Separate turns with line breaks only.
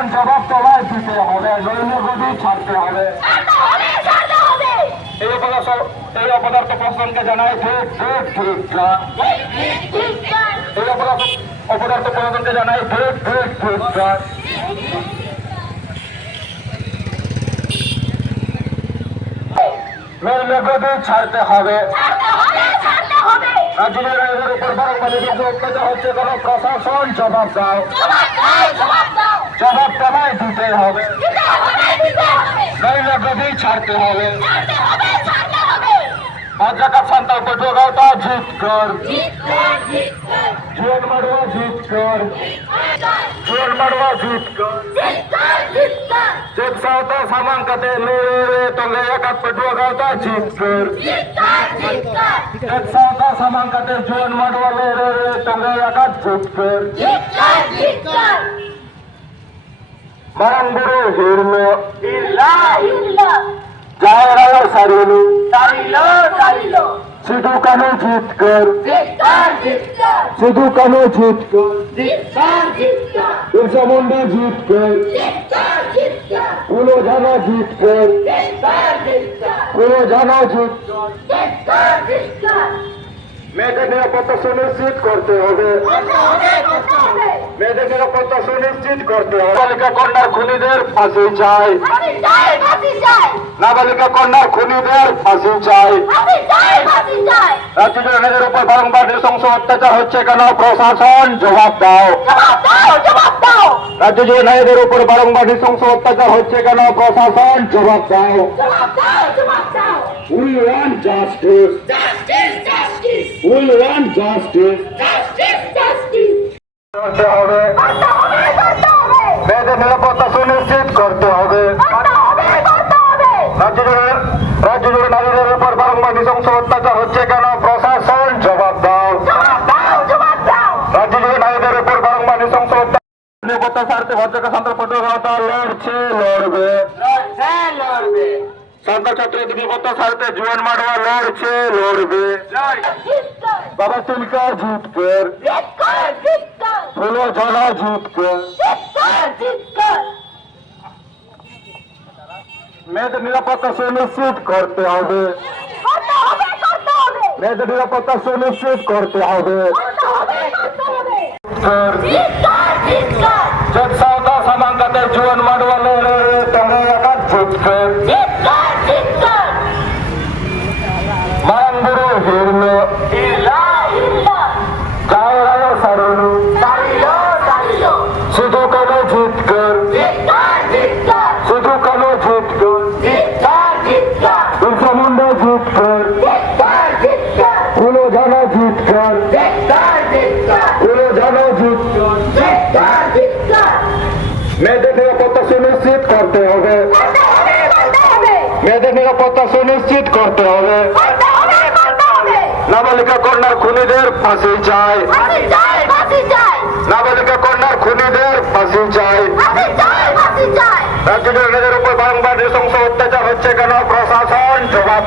প্রশাসন জবাব তোমায় দিতে হবে গদি ছাড়তে হবে। এই অপদার্থ এই অপদার্থ প্রশাসনকে জানাই ঠিক ঠিক ঠিক এই অপদার্থ অপদার্থ প্রশাসনকে জানাই ঠিক ঠিক ঠিক ছাড়তে হবে। রাজ্যের উপর বারংবার হচ্ছে কোনো প্রশাসন জবাব দাও।
জবাব
তোমায় দিতে হবে। নইলে গদি ছাড়তে হবে।
ছাড়তে হবে ছাড়তে হবে।
ভদ্রকা শান্ত পটুয়াগাওতা জিত কর।
জিত কর জিত কর।
জীবন মারুয়া জিত কর। জীবন মারুয়া জিত কর।
জিত কর জিত কর।
জিত সাউতা সামান কাতে মেরে তঙ্গে একাত পটুয়াগাওতা জিত কর
জিত ইল্লা ইল্লা
জায়রায় সারিলু সিধু কানে জিত সিধু কানে জিত বিরসা মুন্ডা জিত ফুলো জানা জিত ফুলো জানা জিত মেয়েদের নিরাপত্তা সুনিশ্চিত করতে হবে।
করতে হবে করতে হবে।
মেয়েদের নিরাপত্তা সুনিশ্চিত করতে হবে। নাবালিকা কন্যার খুনিদের ফাঁসি চাই। নাবালিকা কন্যার খুনিদের ফাঁসি চাই।
ফাঁসি চাই
রাজ্য জনগণের উপর বারংবার নৃশংস অত্যাচার হচ্ছে কেন? প্রশাসন জবাব দাও।
জবাব দাও জবাব দাও।
রাজ্য জুড়ে নারীদের উপর বারংবার নৃশংস অত্যাচার হচ্ছে কেন? প্রশাসন জবাব দাও।
জবাব দাও জবাব দাও।
We want justice
justice justice
করতে হবে। মেয়েদের নিরাপত্তা সুনিশ্চিত করতে হবে। রাজ্য জুড়ে রাজ্য জুড়ে নারীদের উপর বারংবার নৃশংস অত্যাচার হচ্ছে কেন? প্রশাসন জবাব দাও। রাজ্য জুড়ে নারীদের উপর বারংবার নৃশংস নিরাপত্তা স্বার্থে ভদ্রকা সন্ত্রাস পটুয়াটা লড়ছে লড়বে। সন্ত্রাস ছাত্রীদের নিরাপত্তা স্বার্থে জুয়ান মাডোয়া লড়ছে লড়বে। বাবা তিলকা জিত কর
জিত কর জিত কর
ফুলো ঝোলা জিত কর
জিত কর জিত কর
মেয়েদের নিরাপত্তা সুনিশ্চিত করতে হবে
করতে হবে করতে হবে
মেয়েদের নিরাপত্তা সুনিশ্চিত করতে হবে
করতে হবে করতে হবে
কর
জিত কর জিত কর কর জিত কর
মেয়েদের নিরাপত্তা সুনিশ্চিত করতে হবে। মেয়েদের নিরাপত্তা সুনিশ্চিত করতে হবে। নাবালিকা কন্যার খুনিদের ফাঁসি চাই। নাবালিকা কন্যার খুনিদের ফাঁসি চাই।
ফাঁসি চাই ফাঁসি চাই।
রাজ্য জনগণের উপর বারংবার নৃশংস অত্যাচার হচ্ছে কেন? প্রশাসন জবাব